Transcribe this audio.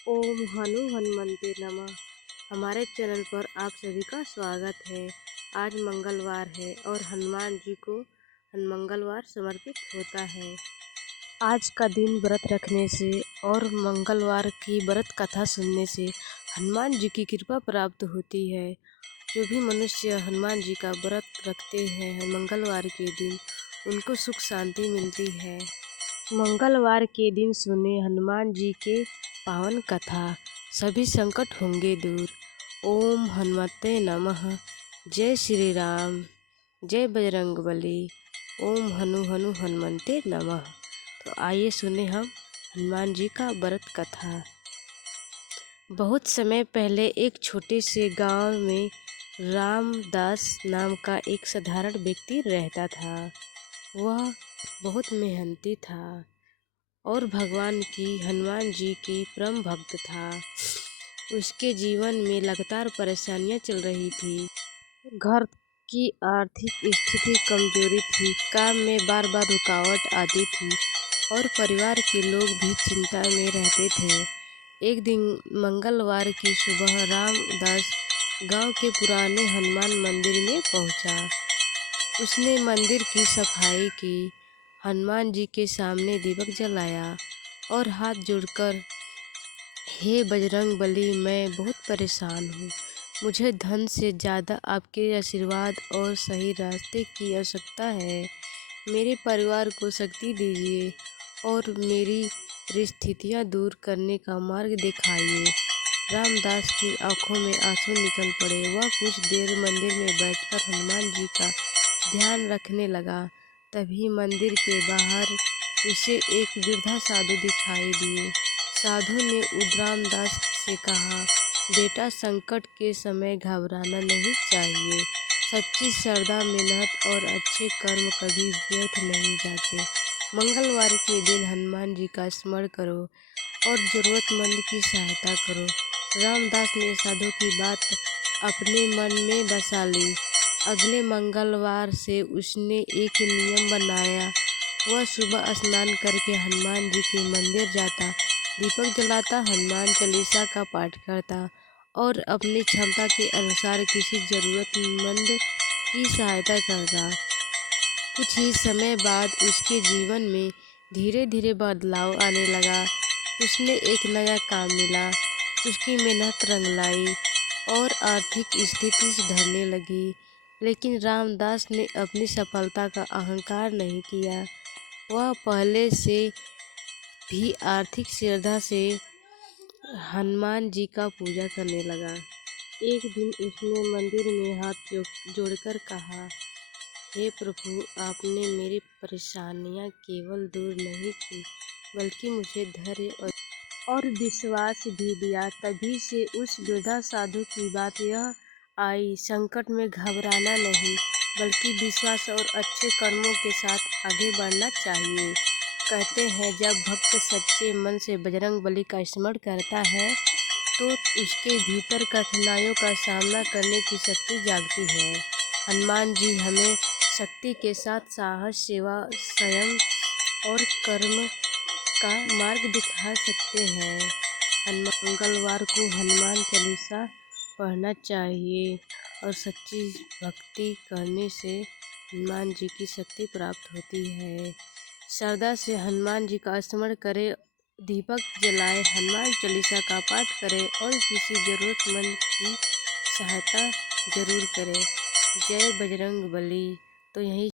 ओम हनु हनुमते नमः। हमारे चैनल पर आप सभी का स्वागत है। आज मंगलवार है और हनुमान जी को मंगलवार समर्पित होता है। आज का दिन व्रत रखने से और मंगलवार की व्रत कथा सुनने से हनुमान जी की कृपा प्राप्त होती है। जो भी मनुष्य हनुमान जी का व्रत रखते हैं मंगलवार के दिन, उनको सुख शांति मिलती है। मंगलवार के दिन सुने हनुमान जी के पावन कथा, सभी संकट होंगे दूर। ओम हनुमते नमः। जय श्री राम, जय बजरंगबली। ओम हनु हनु हनुमते नमः। तो आइए सुने हम हनुमान जी का व्रत कथा। बहुत समय पहले एक छोटे से गांव में रामदास नाम का एक साधारण व्यक्ति रहता था। वह बहुत मेहनती था और भगवान की हनुमान जी की परम भक्त था। उसके जीवन में लगातार परेशानियां चल रही थी। घर की आर्थिक स्थिति कमजोरी थी, काम में बार बार रुकावट आती थी और परिवार के लोग भी चिंता में रहते थे। एक दिन मंगलवार की सुबह रामदास गांव के पुराने हनुमान मंदिर में पहुंचा। उसने मंदिर की सफाई की, हनुमान जी के सामने दीपक जलाया और हाथ जोड़कर, हे बजरंगबली, मैं बहुत परेशान हूँ। मुझे धन से ज़्यादा आपके आशीर्वाद और सही रास्ते की आवश्यकता है। मेरे परिवार को शक्ति दीजिए और मेरी परिस्थितियाँ दूर करने का मार्ग दिखाइए। रामदास की आंखों में आंसू निकल पड़े। वह कुछ देर मंदिर में बैठकर हनुमान जी का ध्यान रखने लगा। तभी मंदिर के बाहर उसे एक वृद्धा साधु दिखाई दिए। साधु ने रामदास से कहा, बेटा, संकट के समय घबराना नहीं चाहिए। सच्ची श्रद्धा, मेहनत और अच्छे कर्म कभी व्यर्थ नहीं जाते। मंगलवार के दिन हनुमान जी का स्मरण करो और जरूरतमंद की सहायता करो। रामदास ने साधु की बात अपने मन में बसा ली। अगले मंगलवार से उसने एक नियम बनाया। वह सुबह स्नान करके हनुमान जी के मंदिर जाता, दीपक जलाता, हनुमान चालीसा का पाठ करता और अपनी क्षमता के अनुसार किसी जरूरतमंद की सहायता करता। कुछ ही समय बाद उसके जीवन में धीरे धीरे बदलाव आने लगा। उसने एक नया काम मिला, उसकी मेहनत रंग लाई और आर्थिक स्थिति सुधरने लगी। लेकिन रामदास ने अपनी सफलता का अहंकार नहीं किया। वह पहले से भी आर्थिक श्रद्धा से हनुमान जी का पूजा करने लगा। एक दिन उसने मंदिर में हाथ जोड़कर कहा, हे प्रभु, आपने मेरी परेशानियां केवल दूर नहीं की, बल्कि मुझे धैर्य और विश्वास भी दिया। तभी से उस वृद्धा साधु की बात यह आई, संकट में घबराना नहीं, बल्कि विश्वास और अच्छे कर्मों के साथ आगे बढ़ना चाहिए। कहते हैं, जब भक्त सच्चे मन से बजरंगबली का स्मरण करता है तो उसके भीतर कठिनाइयों का सामना करने की शक्ति जागती है। हनुमान जी हमें शक्ति के साथ साहस, सेवा, संयम और कर्म का मार्ग दिखा सकते हैं। मंगलवार को हनुमान चालीसा पढ़ना चाहिए और सच्ची भक्ति करने से हनुमान जी की शक्ति प्राप्त होती है। श्रद्धा से हनुमान जी का स्मरण करें, दीपक जलाए, हनुमान चालीसा का पाठ करें और किसी जरूरतमंद की सहायता जरूर करें। जय बजरंगबली। तो यही